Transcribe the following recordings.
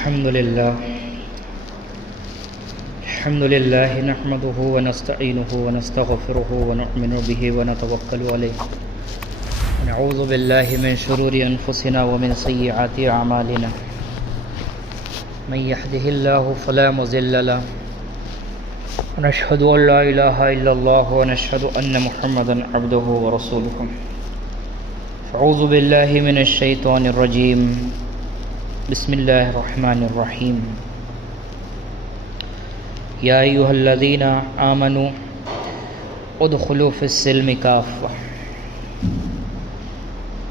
الحمد لله نحمده ونستعينه ونستغفره ونؤمن به ونتوكل عليه ونعوذ بالله من شرور أنفسنا ومن سيئات أعمالنا من يهده الله فلا مضل له ونشهد أن لا إله إلا الله ونشهد أن محمدا عبده ورسوله أعوذ بالله من الشيطان الرجيم بسم الله الرحمن الرحيم يا أيها الذين آمنوا ادخلوا في السلم كافة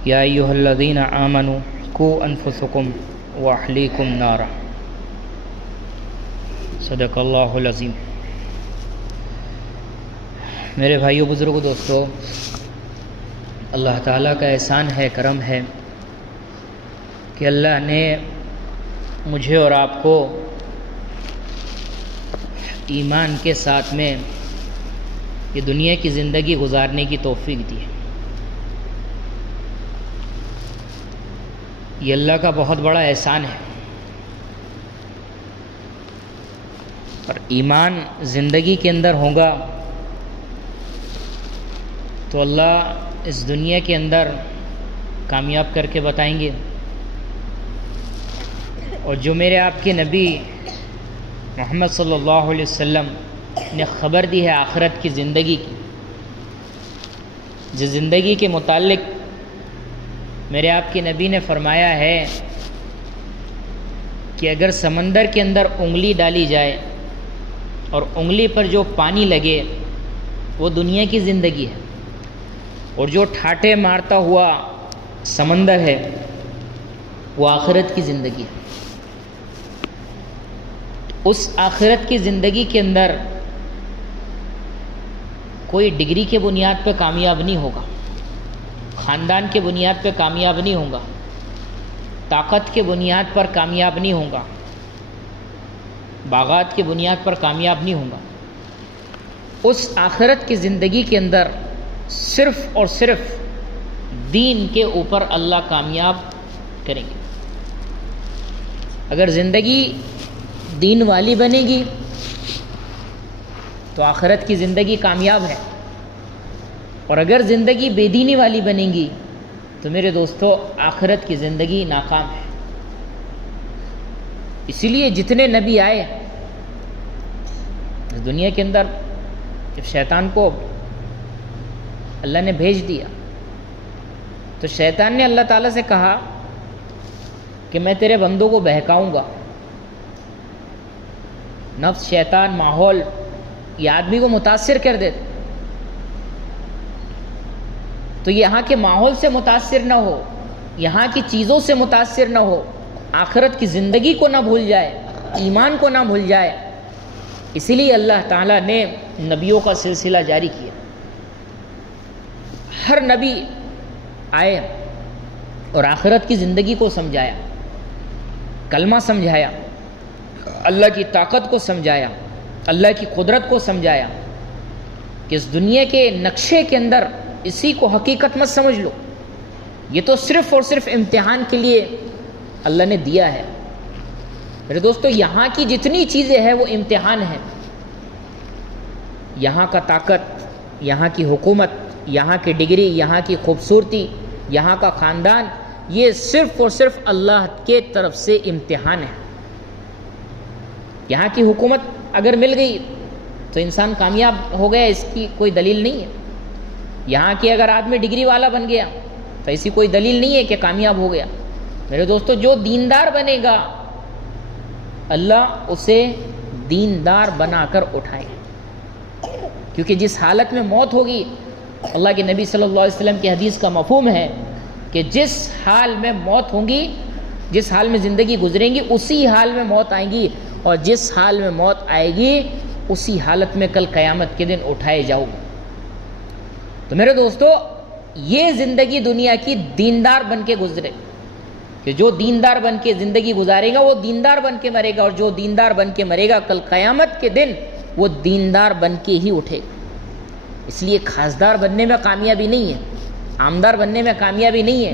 يا أيها الذين آمنوا قوا أنفسكم وأهليكم نارا صدق اللہ العظیم۔ میرے بھائیو، بزرگوں، دوستو، اللہ تعالیٰ کا احسان ہے، کرم ہے کہ اللہ نے مجھے اور آپ کو ایمان کے ساتھ میں یہ دنیا کی زندگی گزارنے کی توفیق دی ہے۔ یہ اللہ کا بہت بڑا احسان ہے، اور ایمان زندگی کے اندر ہوگا تو اللہ اس دنیا کے اندر کامیاب کر کے بتائیں گے، اور جو میرے آپ کے نبی محمد صلی اللہ علیہ وسلم نے خبر دی ہے آخرت کی زندگی کی، جس زندگی کے متعلق میرے آپ کے نبی نے فرمایا ہے کہ اگر سمندر کے اندر انگلی ڈالی جائے اور انگلی پر جو پانی لگے وہ دنیا کی زندگی ہے، اور جو ٹھاٹے مارتا ہوا سمندر ہے وہ آخرت کی زندگی ہے۔ اس آخرت کی زندگی کے اندر کوئی ڈگری کے بنیاد پہ کامیاب نہیں ہوگا، خاندان کے بنیاد پہ کامیاب نہیں ہوگا، طاقت کے بنیاد پر کامیاب نہیں ہوگا، باغات کی بنیاد پر کامیاب نہیں ہوگا۔ اس آخرت کی زندگی کے اندر صرف اور صرف دین کے اوپر اللہ کامیاب کریں گے۔ اگر زندگی دین والی بنے گی تو آخرت کی زندگی کامیاب ہے، اور اگر زندگی بے دینی والی بنے گی تو میرے دوستو آخرت کی زندگی ناکام ہے۔ اسی لیے جتنے نبی آئے اس دنیا کے اندر، جب شیطان کو اللہ نے بھیج دیا تو شیطان نے اللہ تعالیٰ سے کہا کہ میں تیرے بندوں کو بہکاؤں گا۔ نفس، شیطان، ماحول یہ آدمی کو متاثر کر دیتے، تو یہاں کے ماحول سے متاثر نہ ہو، یہاں کی چیزوں سے متاثر نہ ہو، آخرت کی زندگی کو نہ بھول جائے، ایمان کو نہ بھول جائے، اسی لیے اللہ تعالیٰ نے نبیوں کا سلسلہ جاری کیا۔ ہر نبی آئے اور آخرت کی زندگی کو سمجھایا، کلمہ سمجھایا، اللہ کی طاقت کو سمجھایا، اللہ کی قدرت کو سمجھایا کہ اس دنیا کے نقشے کے اندر اسی کو حقیقت مت سمجھ لو، یہ تو صرف اور صرف امتحان کے لیے اللہ نے دیا ہے۔ میرے دوستو، یہاں کی جتنی چیزیں ہیں وہ امتحان ہیں۔ یہاں کا طاقت، یہاں کی حکومت، یہاں کی ڈگری، یہاں کی خوبصورتی، یہاں کا خاندان، یہ صرف اور صرف اللہ کے طرف سے امتحان ہے۔ یہاں کی حکومت اگر مل گئی تو انسان کامیاب ہو گیا، اس کی کوئی دلیل نہیں ہے۔ یہاں کی اگر آدمی ڈگری والا بن گیا تو ایسی کوئی دلیل نہیں ہے کہ کامیاب ہو گیا۔ میرے دوستو، جو دیندار بنے گا اللہ اسے دیندار بنا کر اٹھائے، کیونکہ جس حالت میں موت ہوگی، اللہ کے نبی صلی اللہ علیہ وسلم کی حدیث کا مفہوم ہے کہ جس حال میں موت ہوگی، جس حال میں زندگی گزریں گی، اسی حال میں موت آئے گی، اور جس حال میں موت آئے گی اسی حالت میں کل قیامت کے دن اٹھائے جاؤ گے۔ تو میرے دوستو، یہ زندگی دنیا کی دیندار بن کے گزرے، کہ جو دیندار بن کے زندگی گزارے گا وہ دیندار بن کے مرے گا، اور جو دیندار بن کے مرے گا کل قیامت کے دن وہ دیندار بن کے ہی اٹھے گا۔ اس لیے خاصدار بننے میں کامیابی نہیں ہے، عامدار بننے میں کامیابی نہیں ہے،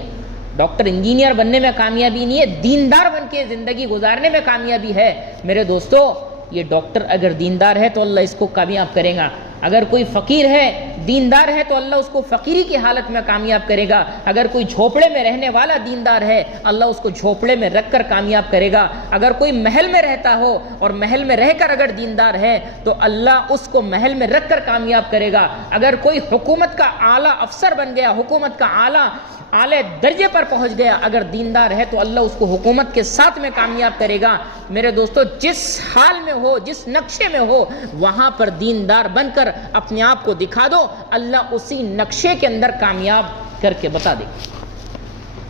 ڈاکٹر انجینئر بننے میں کامیابی نہیں ہے، دیندار بن کے زندگی گزارنے میں کامیابی ہے۔ میرے دوستو یہ ڈاکٹر اگر دیندار ہے تو اللہ اس کو کامیاب کرے گا، اگر کوئی فقیر ہے دیندار ہے تو اللہ اس کو فقیری کی حالت میں کامیاب کرے گا، اگر کوئی جھوپڑے میں رہنے والا دیندار ہے اللہ اس کو جھوپڑے میں رکھ کر کامیاب کرے گا، اگر کوئی محل میں رہتا ہو اور محل میں رہ کر اگر دیندار ہے تو اللہ اس کو محل میں رکھ کر کامیاب کرے گا، اگر کوئی حکومت کا اعلیٰ افسر بن گیا، حکومت کا اعلیٰ درجے پر پہنچ گیا اگر دیندار ہے تو اللہ اس کو حکومت کے ساتھ میں کامیاب کرے گا۔ میرے دوستو جس حال میں ہو، جس نقشے میں ہو، وہاں پر دیندار بن کر اپنے آپ کو دکھا دو، اللہ اسی نقشے کے اندر کامیاب کر کے بتا دے۔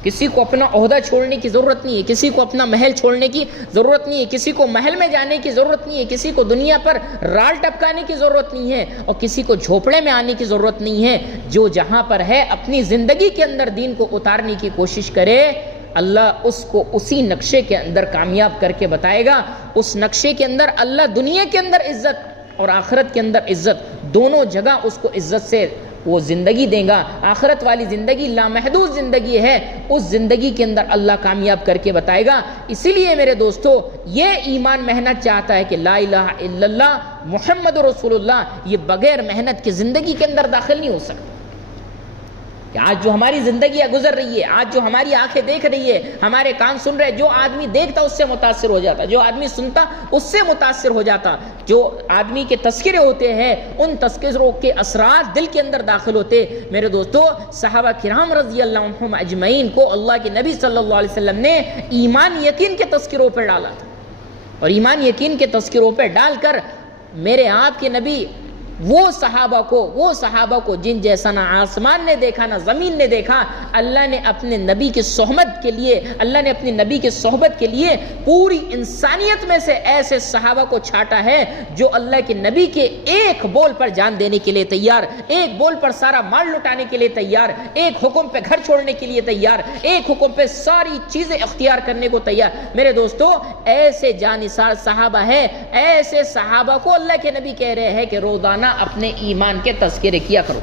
کسی کو اپنا عہدہ چھوڑنے کی ضرورت نہیں ہے، کسی کو اپنا محل چھوڑنے کی ضرورت نہیں ہے، کسی کو محل میں جانے کی ضرورت نہیں ہے، کسی کو دنیا پر رال ٹپکانے کی ضرورت نہیں ہے، اور کسی کو جھوپڑے میں آنے کی ضرورت نہیں ہے۔ جو جہاں پر ہے اپنی زندگی کے اندر دین کو اتارنے کی کوشش کرے، اللہ اس کو اسی نقشے کے اندر کامیاب کر کے بتائے گا۔ اس نقشے کے اندر اللہ دنیا کے اندر عزت اور آخرت کے اندر عزت، دونوں جگہ اس کو عزت سے وہ زندگی دے گا۔ آخرت والی زندگی لامحدود زندگی ہے، اس زندگی کے اندر اللہ کامیاب کر کے بتائے گا۔ اسی لیے میرے دوستو یہ ایمان محنت چاہتا ہے کہ لا الہ الا اللہ محمد رسول اللہ یہ بغیر محنت کے زندگی کے اندر داخل نہیں ہو سکتا۔ کہ آج جو ہماری زندگیاں گزر رہی ہے، آج جو ہماری آنکھیں دیکھ رہی ہے، ہمارے کان سن رہے، جو آدمی دیکھتا اس سے متاثر ہو جاتا، جو آدمی سنتا اس سے متاثر ہو جاتا، جو آدمی کے تذکرے ہوتے ہیں ان تذکروں کے اثرات دل کے اندر داخل ہوتے۔ میرے دوستو صحابہ کرام رضی اللہ عنہم اجمعین کو اللہ کے نبی صلی اللہ علیہ وسلم نے ایمان یقین کے تذکروں پر ڈالا تھا، اور ایمان یقین کے تذکروں پر ڈال کر میرے آپ کے نبی وہ صحابہ کو جن جیسا نہ آسمان نے دیکھا نہ زمین نے دیکھا، اللہ نے اپنے نبی کی صحبت کے لیے، اللہ نے اپنے نبی کی صحبت کے لیے پوری انسانیت میں سے ایسے صحابہ کو چھاٹا ہے جو اللہ کے نبی کے ایک بول پر جان دینے کے لیے تیار، ایک بول پر سارا مال لٹانے کے لیے تیار، ایک حکم پہ گھر چھوڑنے کے لیے تیار، ایک حکم پہ ساری چیزیں اختیار کرنے کو تیار۔ میرے دوستو ایسے جانثار صحابہ ہیں، ایسے صحابہ کو اللہ کے نبی کہہ رہے ہیں کہ روزانہ اپنے ایمان کے تذکرے کیا کرو،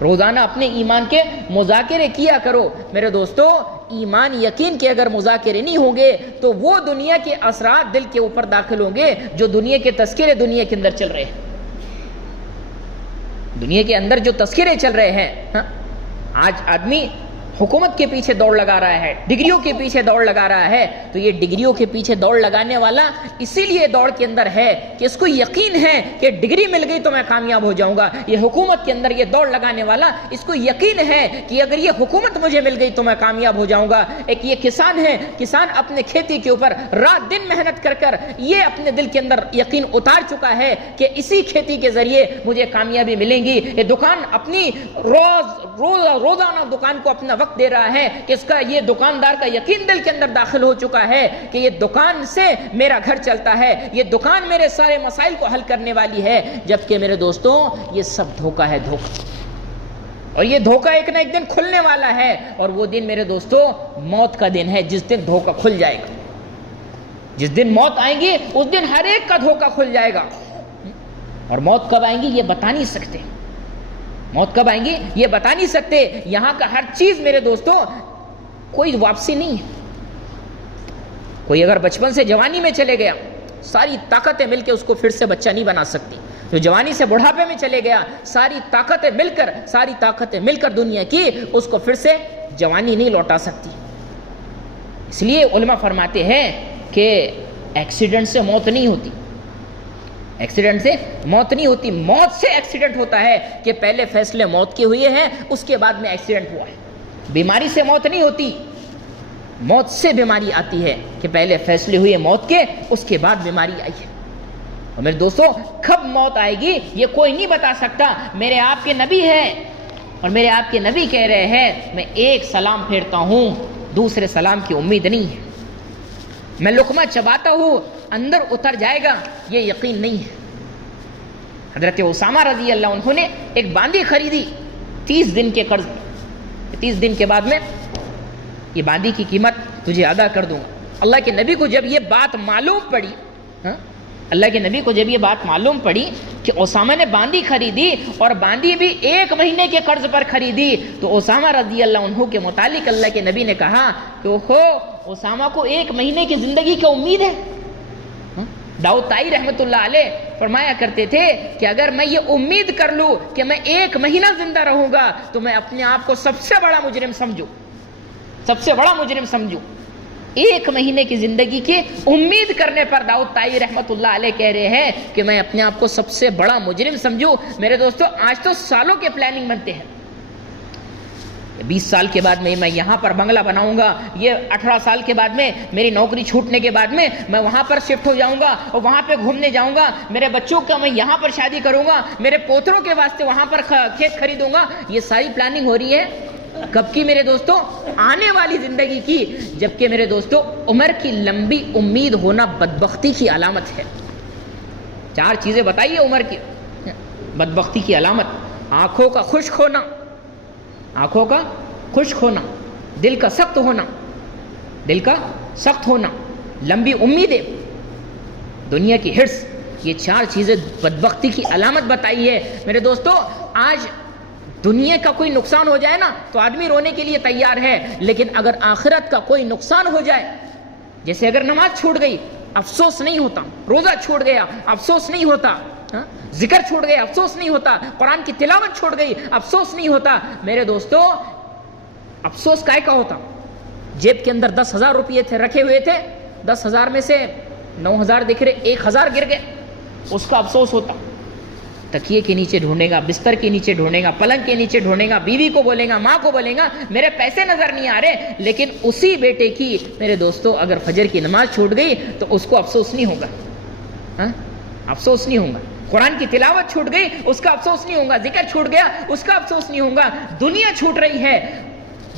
روزانہ اپنے ایمان کے مذاکرے کیا کرو۔ میرے دوستو ایمان یقین کے اگر مذاکرے نہیں ہوں گے تو وہ دنیا کے اثرات دل کے اوپر داخل ہوں گے جو دنیا کے تذکرے دنیا کے اندر چل رہے ہیں، دنیا کے اندر جو تذکرے چل رہے ہیں۔ آج آدمی حکومت کے پیچھے دوڑ لگا رہا ہے، ڈگریوں کے پیچھے دوڑ لگا رہا ہے، تو یہ ڈگریوں کے پیچھے دوڑ لگانے والا اسی لیے دوڑ کے اندر ہے کہ اس کو یقین ہے کہ ڈگری مل گئی تو میں کامیاب ہو جاؤں گا۔ یہ حکومت کے اندر یہ دوڑ لگانے والا اس کو یقین ہے کہ اگر یہ حکومت مجھے مل گئی تو میں کامیاب ہو جاؤں گا۔ ایک یہ کسان ہے، کسان اپنے کھیتی کے اوپر رات دن محنت کر کر یہ اپنے دل کے اندر یقین اتار چکا ہے کہ اسی کھیتی کے ذریعے مجھے کامیابی ملیں گی۔ یہ دکان اپنی روزانہ دکان کو اپنا وقت دے رہا ہے کہ اس کا یہ دکاندار کا یقین دل کے اندر داخل ہو چکا ہے کہ یہ دکان سے میرا گھر چلتا ہے، یہ دکان میرے سارے مسائل کو حل کرنے والی ہے۔ جبکہ میرے دوستوں یہ سب دھوکہ ہے، دھوکہ، اور یہ دھوکہ ایک نہ ایک دن کھلنے والا ہے، اور وہ دن میرے دوستوں موت کا دن ہے جس دن دھوکہ کھل جائے گا۔ جس دن موت آئیں گی اس دن ہر ایک کا دھوکہ کھل جائے گا، اور موت کب آئیں گی یہ بتا نہیں سکتے، موت کب آئیں گی یہ بتا نہیں سکتے۔ یہاں کا ہر چیز میرے دوستوں کوئی واپسی نہیں ہے۔ کوئی اگر بچپن سے جوانی میں چلے گیا ساری طاقتیں مل کے اس کو پھر سے بچہ نہیں بنا سکتی، جو جوانی سے بڑھاپے میں چلے گیا ساری طاقتیں مل کر دنیا کی اس کو پھر سے جوانی نہیں لوٹا سکتی۔ اس لیے علماء فرماتے ہیں کہ ایکسیڈنٹ سے موت نہیں ہوتی، ایکسیڈنٹ سے موت نہیں ہوتی، موت سے ایکسیڈنٹ ہوتا ہے کہ پہلے فیصلے موت کے ہوئے ہیں اس کے بعد میں ایکسیڈنٹ ہوا ہے۔ بیماری سے موت نہیں ہوتی، موت سے بیماری آتی ہے کہ پہلے فیصلے ہوئے موت کے اس کے بعد بیماری آئی ہے۔ اور میرے دوستوں کب موت آئے گی یہ کوئی نہیں بتا سکتا۔ میرے آپ کے نبی ہے اور میرے آپ کے نبی کہہ رہے ہیں میں ایک سلام پھیرتا ہوں دوسرے سلام کی امید نہیں ہے، میں لقمہ چباتا ہوں اندر اتر جائے گا یہ یقین نہیں ہے۔ حضرت اسامہ رضی اللہ عنہ نے ایک باندی خریدی 30 دن کے قرض، 30 دن کے بعد میں یہ باندی کی قیمت تجھے ادا کر دوں گا۔ اللہ کے نبی کو جب یہ بات معلوم پڑی اللہ کے نبی کو جب یہ بات معلوم پڑی کہ اسامہ نے باندی خریدی اور باندی بھی 1 مہینے کے قرض پر خریدی، تو اسامہ رضی اللہ عنہ کے متعلق اللہ کے نبی نے کہا کہ اسامہ کو 1 مہینے کی زندگی کی امید ہے۔ داؤد طائی رحمۃ اللہ علیہ فرمایا کرتے تھے کہ اگر میں یہ امید کر لوں کہ میں 1 مہینہ زندہ رہوں گا تو میں اپنے آپ کو سب سے بڑا مجرم سمجھوں، سب سے بڑا مجرم سمجھوں۔ 1 مہینے کی زندگی کی امید کرنے پر داؤد طائی رحمۃ اللہ علیہ کہہ رہے ہیں کہ میں اپنے آپ کو سب سے بڑا مجرم سمجھوں۔ میرے دوستو، آج تو سالوں کے پلاننگ بنتے ہیں، 20 سال کے بعد میں یہاں پر بنگلہ بناؤں گا، یہ 18 سال کے بعد میں میری نوکری چھوٹنے کے بعد میں وہاں پر شفٹ ہو جاؤں گا اور وہاں پہ گھومنے جاؤں گا، میرے بچوں کا میں یہاں پر شادی کروں گا، میرے پوتروں کے واسطے وہاں پر کھیت خریدوں گا۔ یہ ساری پلاننگ ہو رہی ہے کب کی میرے دوستو؟ آنے والی زندگی کی۔ جبکہ میرے دوستو، عمر کی لمبی امید ہونا بدبختی کی علامت ہے۔ 4 چیزیں بتائیے عمر کی بدبختی کی علامت: آنکھوں کا خشک ہونا، آنکھوں کا خشک ہونا، دل کا سخت ہونا، دل کا سخت ہونا، لمبی امیدیں، دنیا کی ہرس، یہ 4 چیزیں بدبختی کی علامت بتائی ہے۔ میرے دوستو، آج دنیا کا کوئی نقصان ہو جائے نا تو آدمی رونے کے لیے تیار ہے، لیکن اگر آخرت کا کوئی نقصان ہو جائے، جیسے اگر نماز چھوٹ گئی افسوس نہیں ہوتا، روزہ چھوٹ گیا افسوس نہیں ہوتا، ذکر چھوٹ گیا افسوس نہیں ہوتا، قرآن کی تلاوت چھوٹ گئی افسوس نہیں ہوتا۔ میرے دوستو، افسوس کائے کا ہوتا؟ جیب کے اندر 10,000 روپئے تھے، رکھے ہوئے تھے، 10,000 میں سے 9,000 دکھ رہے، 1,000 گر گئے، اس کا افسوس ہوتا۔ تکیے کے نیچے ڈھونڈے گا، بستر کے نیچے ڈھونڈے گا، پلنگ کے نیچے ڈھونڈے گا، بیوی کو بولے گا، ماں کو بولے گا میرے پیسے نظر نہیں آ رہے، لیکن اسی بیٹے کی میرے دوستو اگر فجر کی نماز چھوٹ گئی تو اس کو افسوس نہیں ہوگا، افسوس نہیں ہوگا۔ قرآن کی تلاوت چھوٹ گئی اس کا افسوس نہیں ہوگا، ذکر چھوٹ گیا اس کا افسوس نہیں ہوگا۔ دنیا چھوٹ رہی ہے،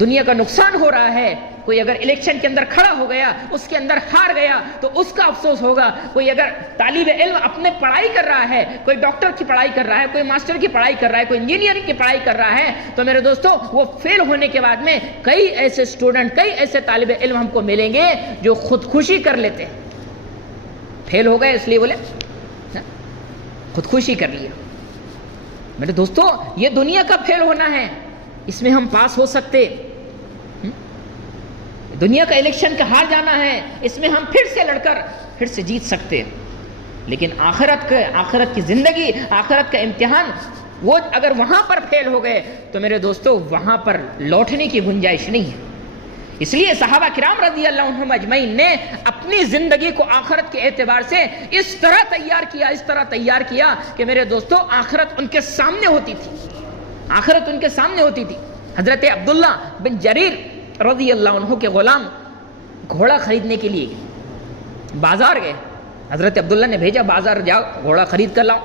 دنیا کا نقصان ہو رہا ہے۔ کوئی اگر الیکشن کے اندر کھڑا ہو گیا، اس کے اندر ہار گیا تو اس کا افسوس ہوگا۔ کوئی اگر طالب علم اپنے پڑھائی کر رہا ہے، کوئی ڈاکٹر کی پڑھائی کر رہا ہے، کوئی ماسٹر کی پڑھائی کر رہا ہے، کوئی انجینئرنگ کی پڑھائی کر رہا ہے، تو میرے دوستو وہ فیل ہونے کے بعد میں کئی ایسے اسٹوڈنٹ، کئی ایسے طالب علم ہم کو ملیں گے جو خودکشی کر لیتے ہیں۔ فیل ہو گئے اس لیے بولے خودکشی کر لیا۔ میرے دوستو، یہ دنیا کا فیل ہونا ہے، اس میں ہم پاس ہو سکتے۔ دنیا کا الیکشن کا ہار جانا ہے، اس میں ہم پھر سے لڑ کر پھر سے جیت سکتے ہیں، لیکن آخرت کی زندگی، آخرت کا امتحان، وہ اگر وہاں پر فیل ہو گئے تو میرے دوستو وہاں پر لوٹنے کی گنجائش نہیں ہے۔ اس لیے صحابہ کرام رضی اللہ عنہم اجمعین نے اپنی زندگی کو آخرت کے اعتبار سے اس طرح تیار کیا کہ میرے دوستو آخرت ان کے سامنے ہوتی تھی، آخرت ان کے سامنے ہوتی تھی۔ حضرت عبداللہ بن جریر رضی اللہ عنہ کے غلام گھوڑا خریدنے کے لیے بازار گئے۔ حضرت عبداللہ نے بھیجا بازار جاؤ گھوڑا خرید کر لاؤ۔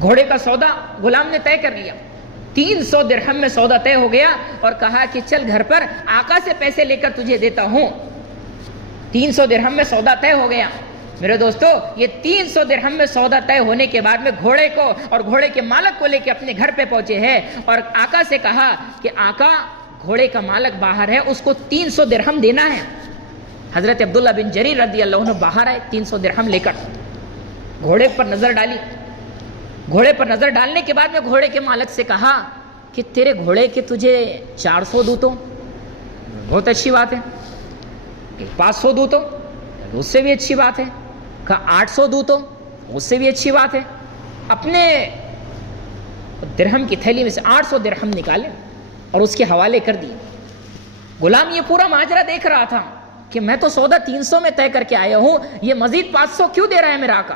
گھوڑے کا سودا غلام نے طے کر لیا، 300 درہم میں سودا طے ہو گیا اور کہا کہ چل گھر پر آقا سے پیسے لے کر تجھے دیتا ہوں۔ 300 درہم میں سودا طے ہو گیا۔ میرے دوستو، یہ 300 درہم میں سودا طے ہونے کے بعد میں گھوڑے کو اور گھوڑے کے مالک کو لے کے اپنے گھر پہ پہنچے ہیں اور آقا سے کہا کہ آقا گھوڑے کا مالک باہر ہے، اس کو 300 درہم دینا ہے۔ حضرت عبداللہ بن جریر رضی اللہ عنہ باہر آئے 300 درہم لے کر، گھوڑے پر نظر ڈالی۔ گھوڑے پر نظر ڈالنے کے بعد میں گھوڑے کے مالک سے کہا کہ تیرے گھوڑے کے تجھے 400 دوں تو بہت اچھی بات ہے، 500 دوں تو اس سے بھی اچھی بات ہے، کہا 800 دوں تو اس سے بھی اچھی بات ہے۔ اپنے درہم کی تھیلی میں سے 800 درہم نکالے اور اس کے حوالے کر دیے۔ غلام یہ پورا ماجرا دیکھ رہا تھا کہ میں تو سودا 300 میں طے کر کے آیا ہوں، یہ مزید 500 کیوں دے رہا ہے میرا آقا؟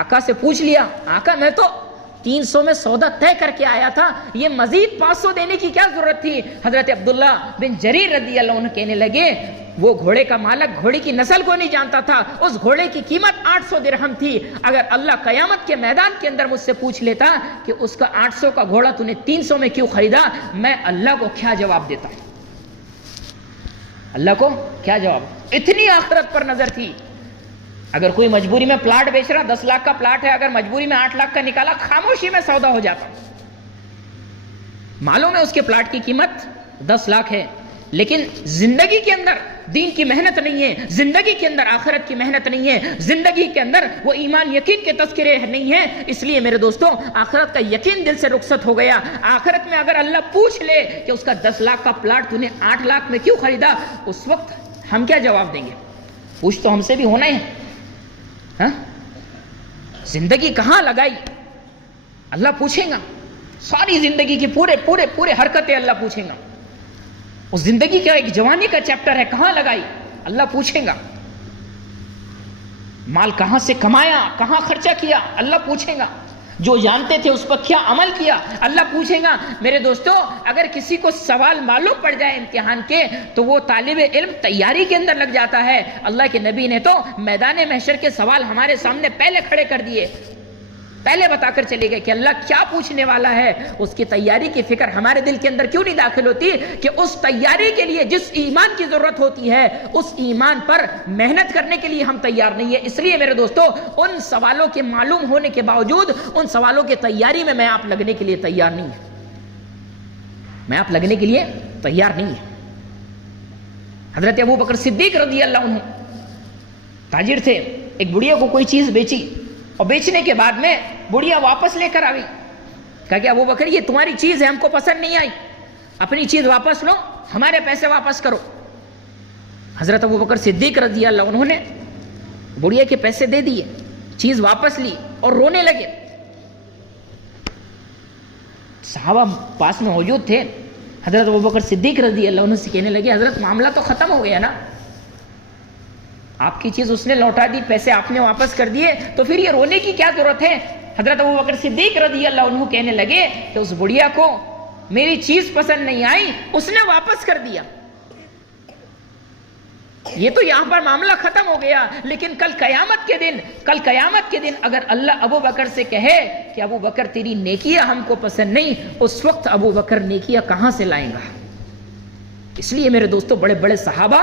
آقا سے پوچھ لیا، آقا میں تو 300 میں سودا طے کر کے آیا تھا، یہ مزید 500 دینے کی کیا ضرورت تھی؟ حضرت عبداللہ بن جریر رضی اللہ عنہ کہنے لگے، وہ گھوڑے کا مالک گھوڑے کی نسل کو نہیں جانتا تھا، اس گھوڑے کی قیمت 800 درہم تھی۔ اگر اللہ قیامت کے میدان کے اندر مجھ سے پوچھ لیتا کہ اس کا 800 کا گھوڑا تو نے 300 میں کیوں خریدا، میں اللہ کو کیا جواب دیتا؟ اللہ کو کیا جواب؟ اتنی آخرت پر نظر تھی۔ اگر کوئی مجبوری میں پلاٹ بیچ رہا، 10 لاکھ کا پلاٹ ہے، اگر مجبوری میں 8 لاکھ کا نکالا، خاموشی میں سودا ہو جاتا۔ معلوم ہے اس کے پلاٹ کی قیمت 10 لاکھ ہے، لیکن زندگی کے اندر دین کی محنت نہیں ہے، زندگی کے اندر آخرت کی محنت نہیں ہے، زندگی کے اندر وہ ایمان یقین کے تذکرے نہیں ہیں. اس لیے میرے دوستوں آخرت کا یقین دل سے رخصت ہو گیا. آخرت میں اگر اللہ پوچھ لے کہ اس کا 10 لاکھ کا پلاٹ تو نے 8 لاکھ میں کیوں خریدا، اس وقت ہم کیا جواب دیں گے؟ پوچھ تو ہم سے بھی ہونا ہے. ہاں زندگی کہاں لگائی اللہ پوچھیں گا. ساری زندگی کی پورے حرکتیں اللہ پوچھیں گا. اس زندگی کا ایک جوانی کا چیپٹر ہے، کہاں لگائی اللہ پوچھیں گا. مال کہاں سے کمایا، کہاں خرچہ کیا اللہ پوچھیں گا. جو جانتے تھے اس پر کیا عمل کیا اللہ پوچھیں گا. میرے دوستو اگر کسی کو سوال معلوم پڑ جائے امتحان کے تو وہ طالب علم تیاری کے اندر لگ جاتا ہے. اللہ کے نبی نے تو میدان محشر کے سوال ہمارے سامنے پہلے کھڑے کر دیے، پہلے بتا کر چلے گئے کہ اللہ کیا پوچھنے والا ہے. اس کی تیاری کی فکر ہمارے دل کے اندر کیوں نہیں داخل ہوتی کہ اس تیاری کے لیے جس ایمان کی ضرورت ہوتی ہے اس ایمان پر محنت کرنے کے لیے ہم تیار نہیں ہے. اس لیے میرے دوستو ان سوالوں کے معلوم ہونے کے باوجود ان سوالوں کی تیاری میں آپ لگنے کے لیے تیار نہیں ہے. میں آپ لگنے کے لیے تیار نہیں ہے. حضرت ابو بکر صدیق رضی اللہ عنہ تاجر تھے. ایک بڑھیا کو کوئی چیز بیچی اور بیچنے کے بعد میں بڑھیا واپس لے کر آئی. کہا کہ ابو بکر یہ تمہاری چیز ہے، ہم کو پسند نہیں آئی، اپنی چیز واپس لو، ہمارے پیسے واپس کرو. حضرت ابو بکر صدیق رضی اللہ عنہ نے بڑھیا کے پیسے دے دیے، چیز واپس لی اور رونے لگے. صحابہ پاس میں موجود تھے. حضرت ابو بکر صدیق رضی اللہ عنہ سے کہنے لگے حضرت معاملہ تو ختم ہو گیا نا، آپ کی چیز اس نے لوٹا دی، پیسے آپ نے واپس کر دیے، تو پھر یہ رونے کی کیا ضرورت ہے؟ حضرت ابو بکر صدیق رضی اللہ عنہ کہنے لگے کہ اس بڑھیا کو میری چیز پسند نہیں آئی، اس نے واپس کر دیا. یہ تو یہاں پر معاملہ ختم ہو گیا. لیکن کل قیامت کے دن اگر اللہ ابو بکر سے کہے کہ ابو بکر تیری نیکیاں ہم کو پسند نہیں، اس وقت ابو بکر نیکیاں کہاں سے لائیں گا؟ اس لیے میرے دوستو بڑے بڑے صحابہ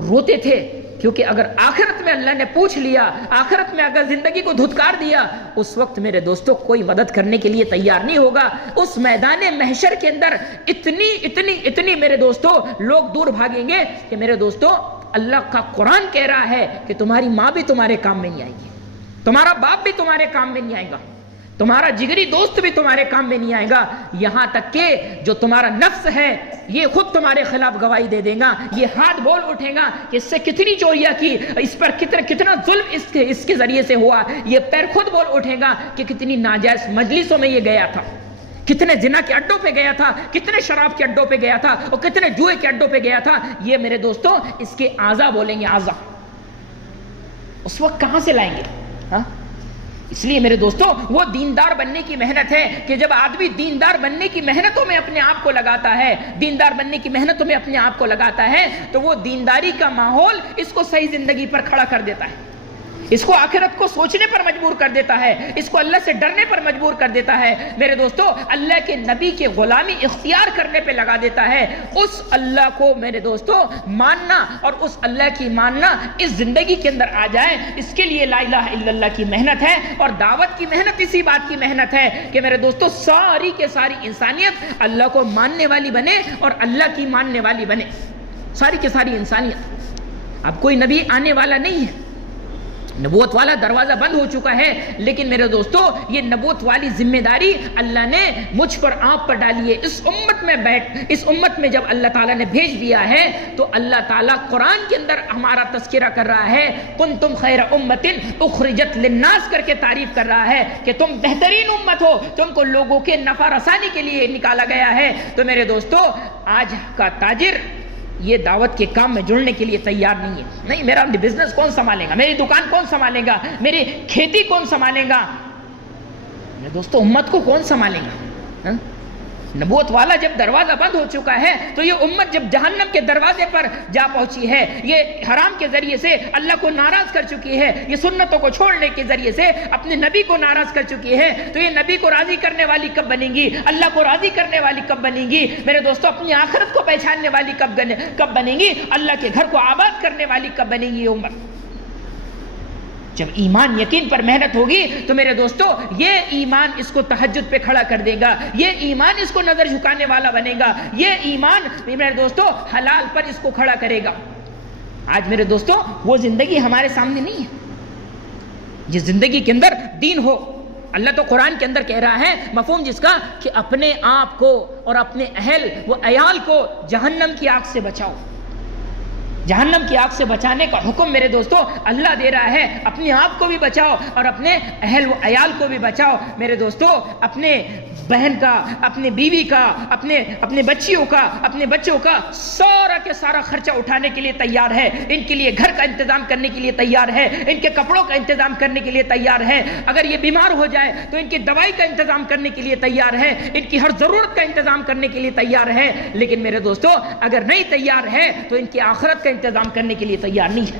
روتے تھے، کیونکہ اگر آخرت میں اللہ نے پوچھ لیا، آخرت میں اگر زندگی کو دھتکار دیا، اس وقت میرے دوستو کوئی مدد کرنے کے لیے تیار نہیں ہوگا. اس میدان محشر کے اندر اتنی میرے دوستو لوگ دور بھاگیں گے کہ میرے دوستو اللہ کا قرآن کہہ رہا ہے کہ تمہاری ماں بھی تمہارے کام میں نہیں آئے گی، تمہارا باپ بھی تمہارے کام میں نہیں آئے گا، تمہارا جگری دوست بھی تمہارے کام میں نہیں آئے گا. یہاں تک کہ جو تمہارا نفس ہے یہ خود تمہارے خلاف گواہی دے دے گا. یہ ہاتھ بول اٹھے گا کہ اس سے کتنی چوریاں کی، اس پر کتنا ظلم اس کے ذریعے سے ہوا. یہ پیر خود بول اٹھے گا کہ کتنی ناجائز مجلسوں میں یہ گیا تھا، کتنے زنا کے اڈوں پہ گیا تھا، کتنے شراب کے اڈوں پہ گیا تھا اور کتنے جوئے کے اڈوں پہ گیا تھا. یہ میرے دوستوں اس کے اعضا بولیں گے، اعضا. اس وقت کہاں سے لائیں گے؟ ہاں اس لیے میرے دوستوں وہ دیندار بننے کی محنت ہے کہ جب آدمی دیندار بننے کی محنتوں میں اپنے آپ کو لگاتا ہے، دیندار بننے کی محنتوں میں اپنے آپ کو لگاتا ہے، تو وہ دینداری کا ماحول اس کو صحیح زندگی پر کھڑا کر دیتا ہے، اس کو آخرت کو سوچنے پر مجبور کر دیتا ہے، اس کو اللہ سے ڈرنے پر مجبور کر دیتا ہے. میرے دوستو اللہ کے نبی کے غلامی اختیار کرنے پہ لگا دیتا ہے. اس اللہ کو میرے دوستو ماننا اور اس اللہ کی ماننا اس زندگی کے اندر آ جائے، اس کے لیے لا الہ الا اللہ کی محنت ہے. اور دعوت کی محنت اسی بات کی محنت ہے کہ میرے دوستو ساری کے ساری انسانیت اللہ کو ماننے والی بنے اور اللہ کی ماننے والی بنے. ساری کے ساری انسانیت. اب کوئی نبی آنے والا نہیں ہے، نبوت والا دروازہ بند ہو چکا ہے، لیکن میرے دوستو یہ نبوت والی ذمہ داری اللہ نے مجھ پر آپ پر ڈالی ہے. اس امت میں جب اللہ تعالیٰ نے بھیج دیا ہے تو اللہ تعالیٰ قرآن کے اندر ہمارا تذکرہ کر رہا ہے، کنتم خیر امت اخرجت للناس کر کے تعریف کر رہا ہے کہ تم بہترین امت ہو، تم کو لوگوں کے نفع رسانی کے لیے نکالا گیا ہے. تو میرے دوستو آج کا تاجر یہ دعوت کے کام میں جڑنے کے لیے تیار نہیں ہے. نہیں، میرا بزنس کون سنبھالے گا، میری دکان کون سنبھالے گا، میری کھیتی کون سنبھالے گا، میرے دوستو امت کو کون سنبھالے گا؟ نبوت والا جب دروازہ بند ہو چکا ہے تو یہ امت جب جہنم کے دروازے پر جا پہنچی ہے، یہ حرام کے ذریعے سے اللہ کو ناراض کر چکی ہے، یہ سنتوں کو چھوڑنے کے ذریعے سے اپنے نبی کو ناراض کر چکی ہے، تو یہ نبی کو راضی کرنے والی کب بنے گی، اللہ کو راضی کرنے والی کب بنے گی؟ میرے دوستو اپنی آخرت کو پہچاننے والی کب بنے گی، اللہ کے گھر کو آباد کرنے والی کب بنے گی یہ امت؟ جب ایمان یقین پر محنت ہوگی تو میرے دوستو یہ ایمان اس کو تہجد پہ کھڑا کر دے گا، یہ ایمان اس کو نظر جھکانے والا بنے گا، یہ ایمان میرے دوستو حلال پر اس کو کھڑا کرے گا. آج میرے دوستو وہ زندگی ہمارے سامنے نہیں ہے جس زندگی کے اندر دین ہو. اللہ تو قرآن کے اندر کہہ رہا ہے مفہوم جس کا کہ اپنے آپ کو اور اپنے اہل و عیال کو جہنم کی آگ سے بچاؤ. جہنم کی آگ سے بچانے کا حکم میرے دوستو اللہ دے رہا ہے. اپنے آپ کو بھی بچاؤ اور اپنے اہل و عیال کو بھی بچاؤ. میرے دوستو اپنے بہن کا، اپنے بیوی کا، اپنے بچیوں کا، اپنے بچوں کا سارا کے سارا خرچہ اٹھانے کے لیے تیار ہے. ان کے لیے گھر کا انتظام کرنے کے لیے تیار ہے. ان کے کپڑوں کا انتظام کرنے کے لیے تیار ہے. اگر یہ بیمار ہو جائے تو ان کی دوائی کا انتظام کرنے کے لیے تیار ہے. ان کی ہر ضرورت کا انتظام کرنے کے لیے تیار ہے. لیکن میرے دوستو اگر نہیں تیار ہے تو ان کی آخرت کا انتظام کرنے کے لیے تیار نہیں ہے.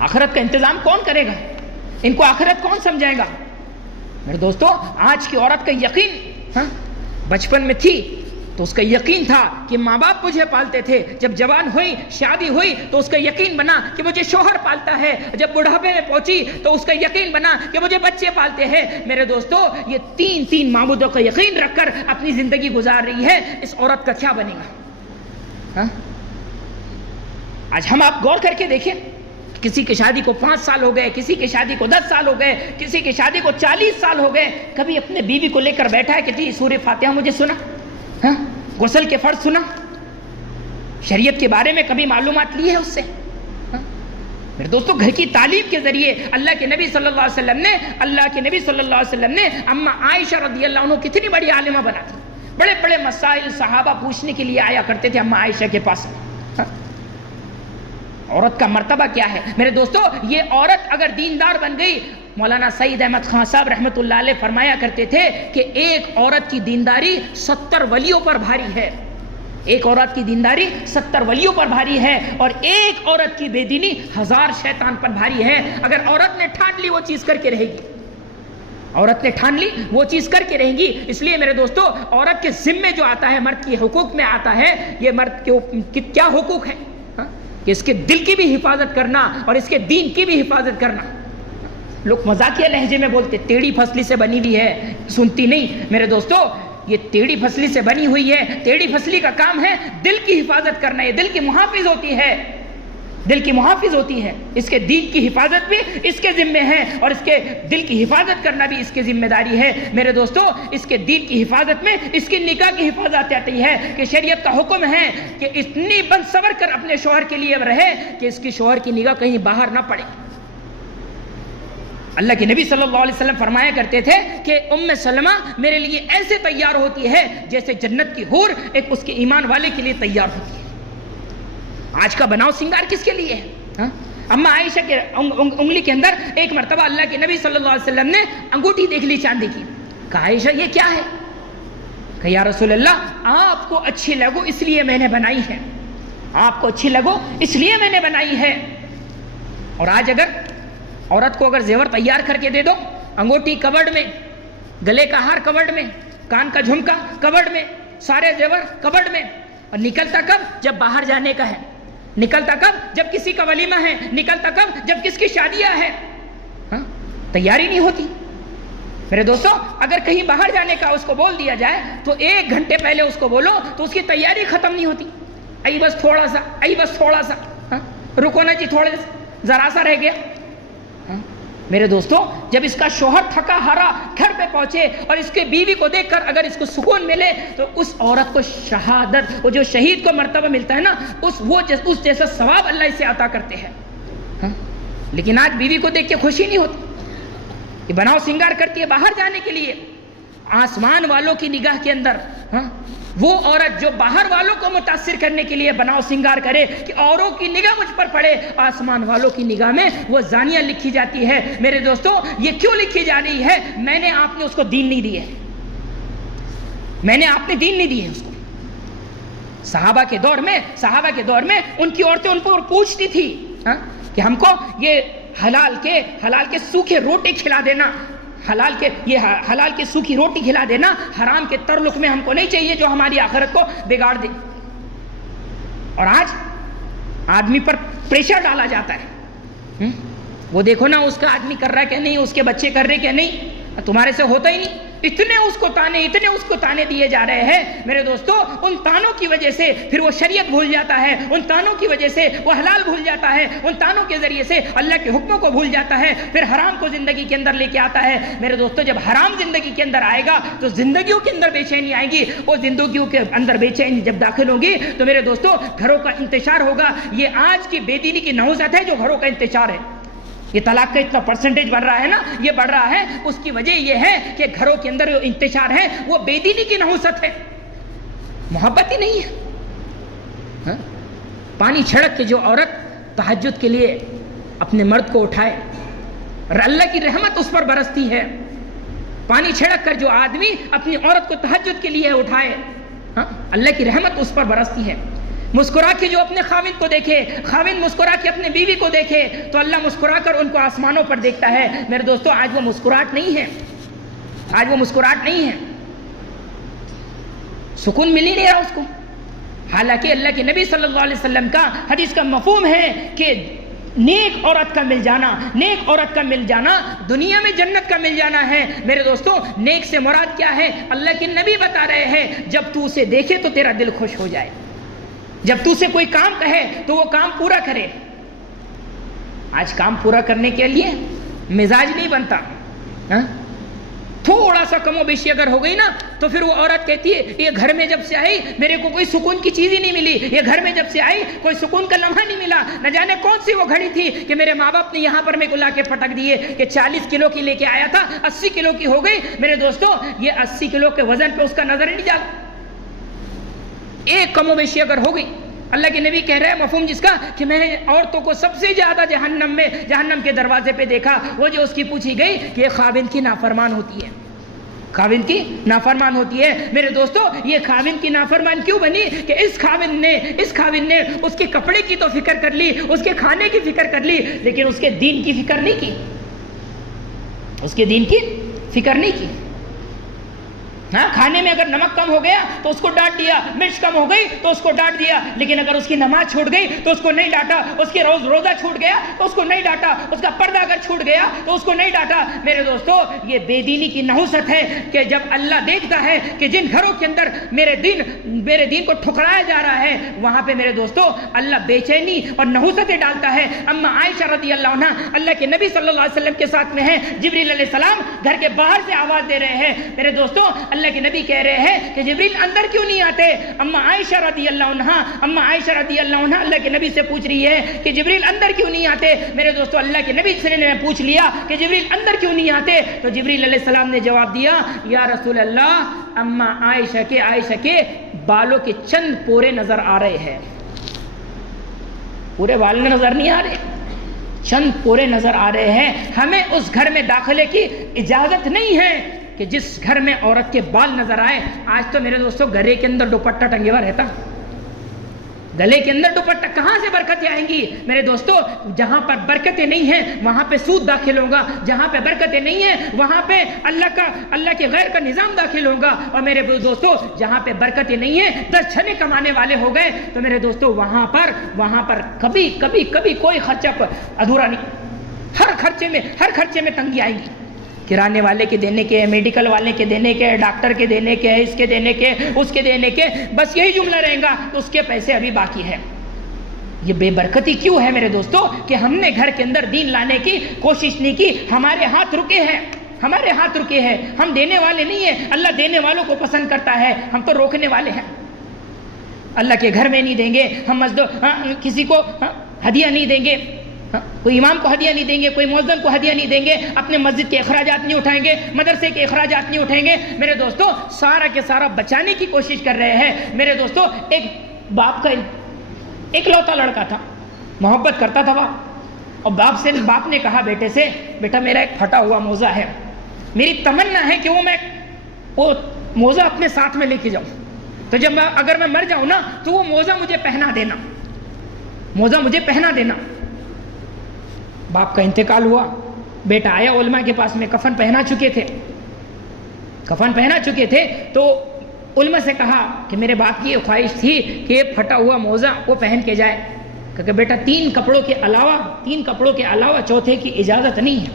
آخرت کا انتظام کون کرے گا؟ ان کو آخرت کون سمجھائے گا؟ میرے دوستو آج کی عورت کا یقین بچپن میں تھی تو اس کا یقین تھا کہ ماں باپ مجھے پالتے تھے. جب جوان ہوئی، شادی ہوئی تو اس کا یقین بنا کہ مجھے شوہر پالتا ہے. جب بڑھاپے میں پہنچی تو اس کا یقین بنا کہ مجھے بچے پالتے ہیں. میرے دوستو یہ تین معبودوں کا یقین رکھ کر اپنی زندگی گزار رہی ہے. اس عورت کا کیا بنے گا؟ آج ہم آپ غور کر کے دیکھیں، کسی کی شادی کو 5 سال ہو گئے، کسی کی شادی کو 10 سال ہو گئے، کسی کی شادی کو 40 سال ہو گئے. کبھی اپنے بیوی کو لے کر بیٹھا ہے کہ جی سورہ فاتحہ مجھے سنا، غسل کے فرض سنا، شریعت کے بارے میں کبھی معلومات لی ہے اس سے؟ میرے دوستو گھر کی تعلیم کے ذریعے اللہ کے نبی صلی اللہ علیہ وسلم نے اما عائشہ رضی اللہ عنہ کتنی بڑی عالمہ بنا تھی. بڑے بڑے مسائل صحابہ پوچھنے کے لیے آیا کرتے تھے اما عائشہ کے پاس. عورت کا مرتبہ کیا ہے میرے دوستو؟ یہ عورت اگر دیندار بن گئی، مولانا سعید احمد خان صاحب رحمۃ اللہ علیہ فرمایا کرتے تھے کہ ایک عورت کی دینداری 70 ولیوں پر بھاری ہے. ایک عورت کی دینداری 70 ولیوں پر بھاری ہے اور ایک عورت کی بے دینی 1000 شیطان پر بھاری ہے. اگر عورت نے ٹھان لی وہ چیز کر کے رہے گی، عورت نے ٹھان لی وہ چیز کر کے رہیں گی. اس لیے میرے دوستو عورت کے ذمے جو آتا ہے، مرد کے حقوق میں آتا ہے، یہ مرد کے کیا حقوق ہے کہ اس کے دل کی بھی حفاظت کرنا اور اس کے دین کی بھی حفاظت کرنا. لوگ مذاقیہ لہجے میں بولتے ٹیڑھی پھسلی سے بنی ہوئی ہے، سنتی نہیں. میرے دوستو یہ ٹیڑھی پھسلی سے بنی ہوئی ہے. ٹیڑھی پھسلی کا کام ہے دل کی حفاظت کرنا. یہ دل کی محافظ ہوتی ہے، دل کی محافظ ہوتی ہے. اس کے دین کی حفاظت بھی اس کے ذمے ہے اور اس کے دل کی حفاظت کرنا بھی اس کی ذمہ داری ہے. میرے دوستو اس کے دین کی حفاظت میں اس کی نکاح کی حفاظت آتی ہے کہ شریعت کا حکم ہے کہ اتنی بند سور کر اپنے شوہر کے لیے رہے کہ اس کی شوہر کی نگاہ کہیں باہر نہ پڑے. اللہ کے نبی صلی اللہ علیہ وسلم فرمایا کرتے تھے کہ ام سلمہ میرے لیے ایسے تیار ہوتی ہے جیسے جنت کی حور ایک اس کے ایمان والے کے لیے تیار ہوتی ہے. آج کا بناؤ سنگار کس کے لیے ہے؟ اما عائشہ کے انگلی کے اندر ایک مرتبہ اللہ کے نبی صلی اللہ علیہ وسلم نے انگوٹھی دیکھ لی چاندی کی. کہا عائشہ یہ کیا ہے؟ کہ یا رسول اللہ آپ کو اچھی لگو اس لیے میں نے بنائی ہے، آپ کو اچھی لگو اس لیے میں نے بنائی ہے. اور آج اگر عورت کو اگر زیور تیار کر کے دے دو، انگوٹھی کبڈ میں، گلے کا ہار کبڈ میں، کان کا جھمکا کبڈ میں، سارے زیور کبڈ میں، اور نکلتا کب؟ جب باہر جانے کا ہے. نکلتا کب؟ جب کسی کا ولیمہ ہے. نکلتا کب؟ جب کس کی شادیاں ہے. تیاری نہیں ہوتی. میرے دوستو اگر کہیں باہر جانے کا اس کو بول دیا جائے تو 1 گھنٹے پہلے اس کو بولو تو اس کی تیاری ختم نہیں ہوتی. ای بس تھوڑا سا، رکو نا جی، تھوڑے ذرا سا رہ گیا. میرے دوستو جب اس کا شوہر تھکا ہارا گھر پہ پہنچے اور اس کے بیوی کو دیکھ کر اگر اس کو سکون ملے تو اس عورت کو شہادت، وہ جو شہید کو مرتبہ ملتا ہے نا، اس جیسا ثواب اللہ اسے عطا کرتے ہیں. لیکن آج بیوی کو دیکھ کے خوشی نہیں ہوتی. یہ بناؤ سنگار کرتی ہے باہر جانے کے لیے. آسمان والوں کی نگاہ کے اندر وہ عورت جو باہر والوں کو متاثر کرنے کے لیے بناؤ سنگار کرے کہ اوروں کی نگاہ مجھ پر پڑے، آسمان والوں کی نگاہ میں وہ زانیہ لکھی جاتی ہے. میرے دوستو یہ کیوں لکھی جا رہی ہے؟ آپ نے اس کو دین نہیں دی ہے. آپ نے دین نہیں دی ہے اس کو. صحابہ کے دور میں ان کی عورتیں ان پر پوچھتی تھی کہ ہم کو یہ حلال کے سوکھے روٹی کھلا دینا، حلال کے سوکھی روٹی کھلا دینا، حرام کے تر لقمے ہم کو نہیں چاہیے جو ہماری آخرت کو بگاڑ دے. اور آج آدمی پر پریشر ڈالا جاتا ہے. وہ دیکھو نا اس کا آدمی کر رہا ہے کہ نہیں، اس کے بچے کر رہے کہ نہیں، تمہارے سے ہوتا ہی نہیں. اتنے اس کو تانے دیے جا رہے ہیں میرے دوستو، ان تانوں کی وجہ سے پھر وہ شریعت بھول جاتا ہے، ان تانوں کی وجہ سے وہ حلال بھول جاتا ہے، ان تانوں کے ذریعے سے اللہ کے حکموں کو بھول جاتا ہے، پھر حرام کو زندگی کے اندر لے کے آتا ہے۔ میرے دوستو جب حرام زندگی کے اندر آئے گا تو زندگیوں کے اندر بے چینی آئے گی، اور زندگیوں کے اندر بے چینی جب داخل ہوگی تو میرے دوستو گھروں کا انتشار ہوگا۔ یہ آج کی بے دینی کی نحوست ہے جو گھروں کا انتشار ہے۔ یہ طلاق کا اتنا پرسنٹیج بڑھ رہا ہے نا، یہ بڑھ رہا ہے، اس کی وجہ یہ ہے کہ گھروں کے اندر جو انتشار ہے وہ بے دینی کی نحوست ہے، محبت ہی نہیں ہے۔ پانی چھڑک کے جو عورت تہجد کے لیے اپنے مرد کو اٹھائے، اللہ کی رحمت اس پر برستی ہے۔ پانی چھڑک کر جو آدمی اپنی عورت کو تہجد کے لیے اٹھائے، اللہ کی رحمت اس پر برستی ہے۔ مسکرا کے جو اپنے خاوند کو دیکھے، خاوند مسکرا کے اپنے بیوی کو دیکھے تو اللہ مسکرا کر ان کو آسمانوں پر دیکھتا ہے۔ میرے دوستو آج وہ مسکراہٹ نہیں ہے، آج وہ مسکراہٹ نہیں ہے، سکون مل ہی نہیں رہا اس کو۔ حالانکہ اللہ کے نبی صلی اللہ علیہ وسلم کا حدیث کا مفہوم ہے کہ نیک عورت کا مل جانا، نیک عورت کا مل جانا دنیا میں جنت کا مل جانا ہے۔ میرے دوستو نیک سے مراد کیا ہے؟ اللہ کے نبی بتا رہے ہیں جب تو اسے دیکھے تو تیرا دل خوش ہو جائے، جب تو اسے کوئی کام کہے تو وہ کام پورا کرے۔ آج کام پورا کرنے کے لیے مزاج نہیں بنتا، تھوڑا سا کم و بیشی اگر ہو گئی نا تو پھر وہ عورت کہتی ہے یہ گھر میں جب سے آئی میرے کو کوئی سکون کی چیز ہی نہیں ملی، یہ گھر میں جب سے آئی کوئی سکون کا لمحہ نہیں ملا۔ نہ جانے کون سی وہ گھڑی تھی کہ میرے ماں باپ نے یہاں پر میں کو لا کے پٹک دیے کہ 40 کلو کی لے کے آیا تھا 80 کلو کی ہو گئی۔ میرے دوستو یہ 80 کلو کے وزن پہ اس کا نظر ہی نہیں جاتا، ایک کم و بیشی اگر ہو گئی۔ اللہ کے نبی کہہ رہے ہیں مفہوم جس کا کہ میں نے عورتوں کو سب سے زیادہ جہنم کے دروازے پہ دیکھا، وہ جو اس کی پوچھی گئی کہ یہ خاوند کی نافرمان ہوتی ہے، خاوند کی نافرمان ہوتی ہے۔ میرے دوستو یہ خاوند کی نافرمان کیوں بنی کہ اس خاوند نے اس کے کپڑے کی تو فکر کر لی، اس کے کھانے کی فکر کر لی، لیکن اس کے دین کی فکر نہیں کی، اس کے دین کی فکر نہیں کی۔ ہاں کھانے میں اگر نمک کم ہو گیا تو اس کو ڈانٹ دیا، مرچ کم ہو گئی تو اس کو ڈانٹ دیا، لیکن اگر اس کی نماز چھوٹ گئی تو اس کو نہیں ڈانٹا، اس کی روزہ چھوٹ گیا تو اس کو نہیں ڈانٹا، اس کا پردہ اگر چھوٹ گیا تو اس کو نہیں ڈانٹا۔ میرے دوستو یہ بے دینی کی نحوست ہے کہ جب اللہ دیکھتا ہے کہ جن گھروں کے اندر میرے دین کو ٹھکرایا جا رہا ہے وہاں پہ میرے دوستو اللہ بے چینی اور نحوستیں ڈالتا ہے۔ اما عائشہ رضی اللہ عنہ اللہ کے نبی صلی اللہ علیہ وسلم کے ساتھ میں ہیں، جبریل علیہ السلام گھر کے باہر سے آواز دے رہے ہیں۔ میرے دوستو اللہ کے نبی کہہ رہے ہیں کہ جبریل اندر کیوں نہیں آتے؟ اما عائشہ رضی اللہ عنہ اللہ کے نبی سے پوچھ رہی ہے کہ جبریل اندر کیوں نہیں آتے؟ میرے دوستو اللہ کے نبی سے نے پوچھ لیا کہ جبریل اندر کیوں نہیں آتے تو جبریل علیہ السلام نے جواب دیا یا رسول اللہ اما عائشہ کے بالوں کے چند پورے نظر آ رہے ہیں، پورے بال نظر نہیں آ رہے، چند پورے نظر آ رہے ہیں، ہمیں اس گھر میں داخلے کی اجازت نہیں ہے کہ جس گھر میں عورت کے بال نظر آئے۔ آج تو میرے دوستو گلے کے اندر دوپٹہ ٹنگے ہوا رہتا، گلے کے اندر دوپٹہ، کہاں سے برکتیں آئیں گی؟ میرے دوستو جہاں پر برکتیں نہیں ہیں وہاں پہ سود داخل ہوگا، جہاں پہ برکتیں نہیں ہیں وہاں پہ اللہ کے غیر کا نظام داخل ہوگا، اور میرے دوستو جہاں پہ برکتیں نہیں ہیں 10 چھنے کمانے والے ہو گئے تو میرے دوستو وہاں پر کبھی کوئی خرچہ ادھورا نہیں، ہر خرچے میں تنگی آئے گی، کرانے والے کے دینے کے، میڈیکل والے کے دینے کے، ڈاکٹر کے دینے کے، اس کے دینے کے، اس کے دینے کے، بس یہی جملہ رہے گا تو اس کے پیسے ابھی باقی ہے۔ یہ بے برکتی کیوں ہے میرے دوستو کہ ہم نے گھر کے اندر دین لانے کی کوشش نہیں کی، ہمارے ہاتھ رکے ہیں، ہم دینے والے نہیں ہیں۔ اللہ دینے والوں کو پسند کرتا ہے، ہم تو روکنے والے ہیں۔ اللہ کے گھر میں نہیں دیں گے ہم، کسی کو ہدیہ نہیں دیں گے، کوئی امام کو ہدیہ نہیں دیں گے، کوئی مؤذن کو ہدیہ نہیں دیں گے، اپنے مسجد کے اخراجات نہیں اٹھائیں گے، مدرسے کے اخراجات نہیں اٹھائیں گے۔ میرے دوستو سارا کے سارا بچانے کی کوشش کر رہے ہیں۔ میرے دوستو ایک باپ کا ایک لوتا لڑکا تھا، محبت کرتا تھا اور باپ نے کہا بیٹے سے، بیٹا میرا ایک پھٹا ہوا موزہ ہے، میری تمنا ہے کہ وہ موزہ اپنے ساتھ میں لے کے جاؤں، تو جب اگر میں مر جاؤں نا تو وہ موزہ مجھے پہنا دینا۔ باپ کا انتقال ہوا، بیٹا آیا علماء کے پاس میں، کفن پہنا چکے تھے تو علماء سے کہا کہ میرے باپ کی یہ خواہش تھی کہ یہ پھٹا ہوا موزہ وہ پہن کے جائے، کہ بیٹا 3 کپڑوں کے علاوہ چوتھے کی اجازت نہیں ہے،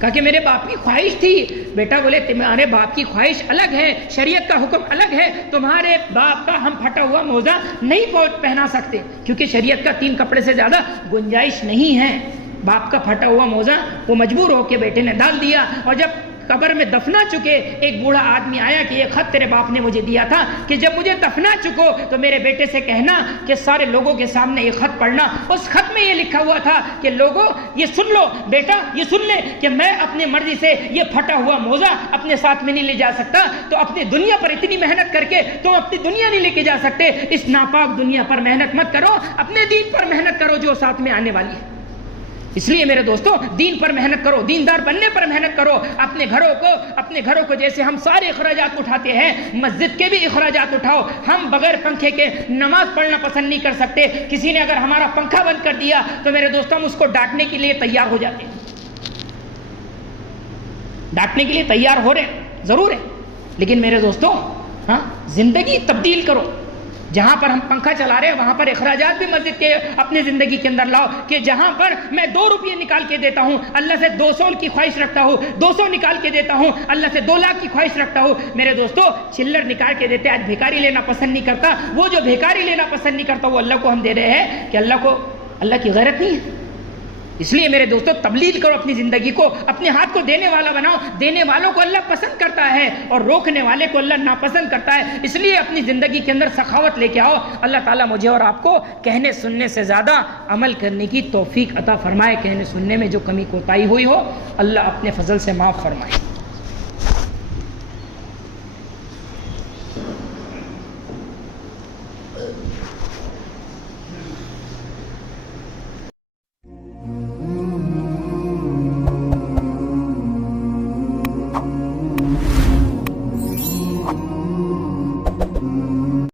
کہا کہ میرے باپ کی خواہش تھی. بیٹا بولے تمہارے باپ کی خواہش الگ ہے, شریعت کا حکم الگ ہے, تمہارے باپ کا ہم پھٹا ہوا موزہ نہیں پہنا سکتے, کیونکہ شریعت کا 3 کپڑے سے زیادہ گنجائش نہیں ہے. باپ کا پھٹا ہوا موزہ وہ مجبور ہو کے بیٹے نے ڈال دیا, اور جب قبر میں دفنا چکے ایک بوڑھا آدمی آیا کہ یہ خط تیرے باپ نے مجھے دیا تھا کہ جب مجھے دفنا چکو تو میرے بیٹے سے کہنا کہ سارے لوگوں کے سامنے یہ خط پڑھنا. اس خط میں یہ لکھا ہوا تھا کہ لوگوں یہ سن لو, بیٹا یہ سن لے کہ میں اپنی مرضی سے یہ پھٹا ہوا موزہ اپنے ساتھ میں نہیں لے جا سکتا, تو اپنی دنیا پر اتنی محنت کر کے تم اپنی دنیا نہیں لے کے جا سکتے. اس ناپاک دنیا پر محنت مت کرو, اپنے دین پر محنت کرو جو ساتھ میں آنے والی ہے. اس لیے میرے دوستوں دین پر محنت کرو, دیندار بننے پر محنت کرو. اپنے گھروں کو جیسے ہم سارے اخراجات اٹھاتے ہیں, مسجد کے بھی اخراجات اٹھاؤ. ہم بغیر پنکھے کے نماز پڑھنا پسند نہیں کر سکتے. کسی نے اگر ہمارا پنکھا بند کر دیا تو میرے دوستوں ہم اس کو ڈانٹنے کے لیے تیار ہو جاتے ہیں, ڈانٹنے کے لیے تیار ہو رہے ضرور ہے, لیکن میرے دوستوں زندگی تبدیل کرو. جہاں پر ہم پنکھا چلا رہے ہیں وہاں پر اخراجات بھی مسجد کے اپنے زندگی کے اندر لاؤ, کہ جہاں پر میں 2 روپے نکال کے دیتا ہوں اللہ سے 200 کی خواہش رکھتا ہوں, 200 نکال کے دیتا ہوں اللہ سے 2 لاکھ کی خواہش رکھتا ہوں. میرے دوستوں چلر نکال کے دیتے, آج بھیکاری لینا پسند نہیں کرتا. وہ جو بھیکاری لینا پسند نہیں کرتا وہ اللہ کو ہم دے رہے ہیں کہ اللہ کی غیرت نہیں ہے. اس لیے میرے دوستوں تبلیغ کرو اپنی زندگی کو, اپنے ہاتھ کو دینے والا بناؤ. دینے والوں کو اللہ پسند کرتا ہے اور روکنے والے کو اللہ ناپسند کرتا ہے. اس لیے اپنی زندگی کے اندر سخاوت لے کے آؤ. اللہ تعالیٰ مجھے اور آپ کو کہنے سننے سے زیادہ عمل کرنے کی توفیق عطا فرمائے. کہنے سننے میں جو کمی کوتاہی ہوئی ہو اللہ اپنے فضل سے معاف فرمائے.